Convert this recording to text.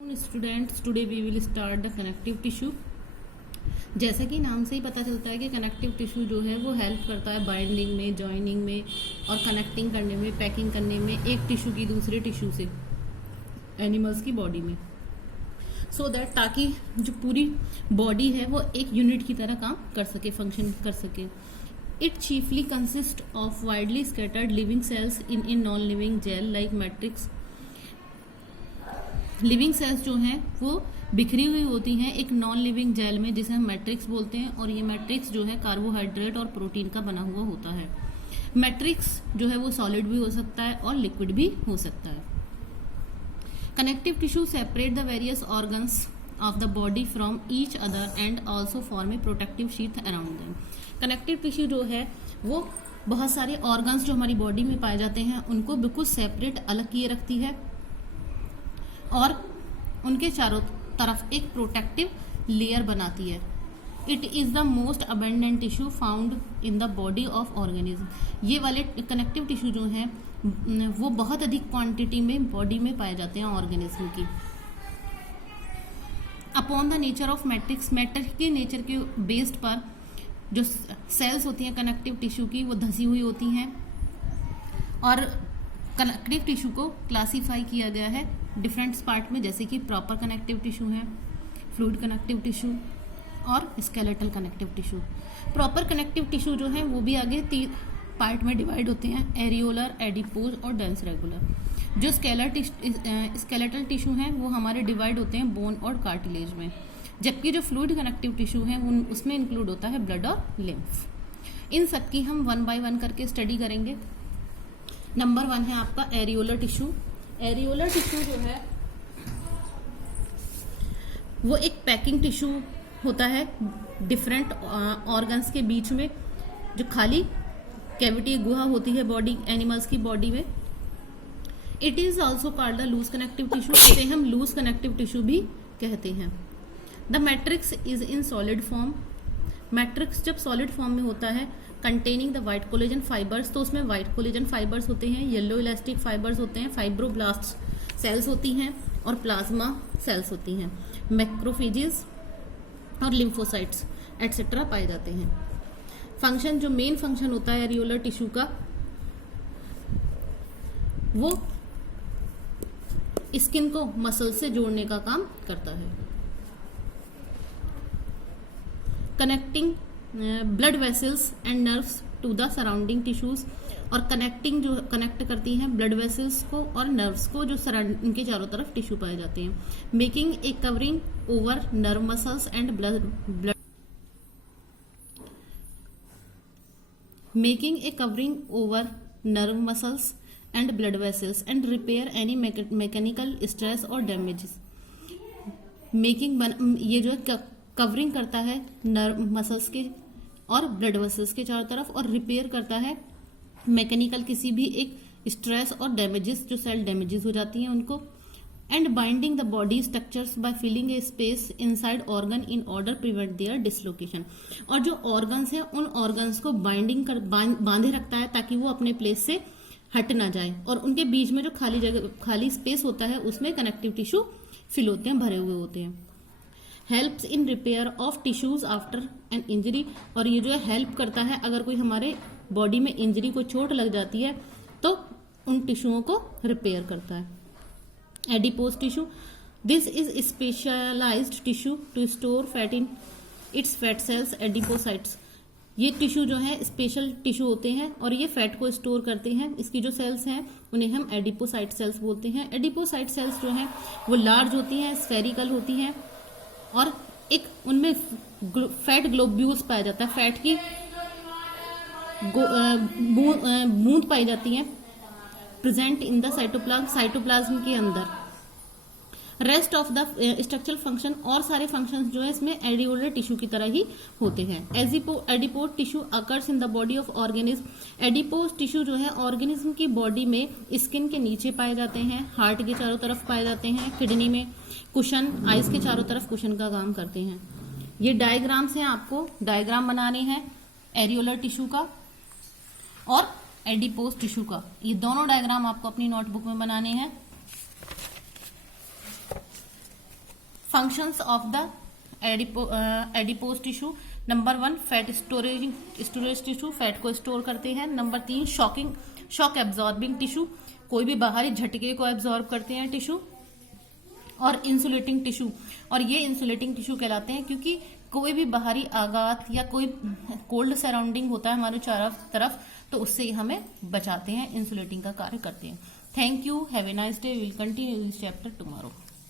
Students, today we will start the connective tissue. जैसा कि नाम से ही पता चलता है कि कनेक्टिव टिश्यू जो है वो हेल्प करता है बाइंडिंग में, जॉइनिंग में और कनेक्टिंग करने में, पैकिंग करने में एक टिश्यू की दूसरे टिश्यू से एनिमल्स की बॉडी में, सो दैट ताकि जो पूरी बॉडी है वो एक यूनिट की तरह काम कर सके, फंक्शन कर सके। It chiefly consist of widely scattered living cells in non living gel like matrix. Living cells जो हैं वो बिखरी हुई होती हैं एक नॉन लिविंग जेल में, जिसे हम मैट्रिक्स बोलते हैं, और ये मैट्रिक्स जो है कार्बोहाइड्रेट और प्रोटीन का बना हुआ होता है। मैट्रिक्स जो है वो सॉलिड भी हो सकता है और लिक्विड भी हो सकता है। Connective tissue separate the various organs of the body from each other and also form A protective sheath around them. Connective tissue जो है वो बहुत सारे ऑर्गन्स जो हमारी बॉडी में पाए जाते हैं उनको बिल्कुल सेपरेट अलग किए रखती है और उनके चारों तरफ एक प्रोटेक्टिव लेयर बनाती है। It is the most abundant tissue found in the body of organism. ये वाले कनेक्टिव टिश्यू जो हैं वो बहुत अधिक क्वांटिटी में बॉडी में पाए जाते हैं ऑर्गेनिज्म की। Upon the nature of matrix, matrix के नेचर के बेस्ड पर जो सेल्स होती हैं कनेक्टिव टिश्यू की वो धसी हुई होती हैं और कनेक्टिव टिश्यू को क्लासीफाई किया गया है डिफरेंट पार्ट में, जैसे कि प्रॉपर कनेक्टिव टिश्यू है, फ्लूइड कनेक्टिव टिश्यू और skeletal connective tissue. Proper connective tissue जो है वो भी आगे 3 पार्ट में डिवाइड होते हैं, एरियोलर, एडिपोज और डेंस रेगुलर। जो स्केलेटल टिश्यू हैं वो हमारे डिवाइड होते हैं बोन और कार्टिलेज में, जबकि जो फ्लूइड कनेक्टिव टिश्यू है उसमें इंक्लूड होता है ब्लड और लिम्फ। इन सब की हम 1 बाय 1 करके स्टडी करेंगे। नंबर 1 है आपका एरियोलर टिश्यू। एरियोलर टिश्यू जो है वो एक पैकिंग टिश्यू होता है डिफरेंट ऑर्गन्स के बीच में, जो खाली कैविटी गुहा होती है बॉडी एनिमल्स की बॉडी में। It is also called the loose connective tissue, इसे हम लूज कनेक्टिव टिश्यू भी कहते हैं। The matrix is in solid form. Matrix जब सॉलिड फॉर्म में होता है containing the white collagen fibres, तो उसमें व्हाइट कोलेजन फाइबर्स होते हैं, येलो इलास्टिक फाइबर्स होते हैं, फाइब्रोब्लास्ट सेल्स होती हैं और प्लाज्मा सेल्स होती हैं, मैक्रोफेजेस और लिम्फोसाइट्स एटसेट्रा पाए जाते हैं। फंक्शन, जो मेन फंक्शन होता है एरियोलर टिश्यू का, वो स्किन को मसल से जोड़ने का काम करता है। Connecting blood vessels and nerves to the surrounding tissues, और कनेक्टिंग जो कनेक्ट करती हैं ब्लड वेसल्स को और नर्व्स को जो इनके चारों तरफ टिश्यू पाए जाते हैं। Making a covering over nerve muscles and blood making a covering over nerve muscles and blood vessels and repair any mechanical stress और डैमेजेस। मेकिंग ये जो है कवरिंग करता है नर्व मसल्स के और ब्लड वेसल्स के चारों तरफ, और रिपेयर करता है मैकेनिकल किसी भी एक स्ट्रेस और डैमेजेस, जो सेल डैमेजेस हो जाती हैं उनको। And binding the body structures by filling a space inside organ in order prevent their dislocation. और जो ऑर्गन्स हैं उन ऑर्गन्स को बांधे रखता है ताकि वो अपने प्लेस से हट ना जाए, और उनके बीच में जो खाली स्पेस होता है उसमें कनेक्टिव टिश्यू फिल होते हैं, भरे हुए होते हैं। Helps in repair of tissues after an injury, और ये जो है हेल्प करता है अगर कोई हमारे बॉडी में इंजरी को चोट लग जाती है तो उन टिश्यूओं को रिपेयर करता है। Adipose tissue, this is specialised tissue to store fat in its fat cells adipocytes. ये टिश्यू जो है स्पेशल टिश्यू होते हैं और ये फैट को स्टोर करते हैं। इसकी जो सेल्स हैं उन्हें हम एडिपोसाइट सेल्स बोलते हैं। एडिपोसाइट सेल्स जो हैं वो लार्ज होती हैं, स्फेरिकल होती हैं और एक उनमें फैट ग्लोब्यूल्स पाया जाता है, फैट की बूंद पाई जाती है प्रेजेंट इन द साइटोप्लाज्म के अंदर। Rest of the structural function, और सारे फंक्शंस जो है इसमें एरियोलर टिश्यू की तरह ही होते हैं। Adipose tissue occurs in the body of organism. Adipose tissue जो है ऑर्गेनिज्म की बॉडी में स्किन के नीचे पाए जाते हैं, हार्ट के चारों तरफ पाए जाते हैं, किडनी में, कुशन, आइज के चारों तरफ कुशन का काम करते हैं। ये डायग्राम्स हैं, आपको डायग्राम बनाने हैं एरियोलर टिश्यू का और एडिपोज टिश्यू का। ये दोनों डायग्राम आपको अपनी नोटबुक में बनाने हैं। Functions of the adipose tissue. Number 1 fat storage tissue, fat को स्टोर करते हैं। नंबर 3 शॉक एब्जॉर्बिंग टिश्यू, कोई भी बाहरी झटके को एब्जॉर्ब करते हैं टिश्यू। और इंसुलेटिंग टिश्यू, और ये इंसुलेटिंग टिश्यू कहलाते हैं क्योंकि कोई भी बाहरी आघात या कोई कोल्ड सराउंडिंग होता है हमारे चारों तरफ, तो उससे हमें बचाते हैं, इंसुलेटिंग का कार्य करते हैं। Thank you, have a nice day, will continue this chapter tomorrow.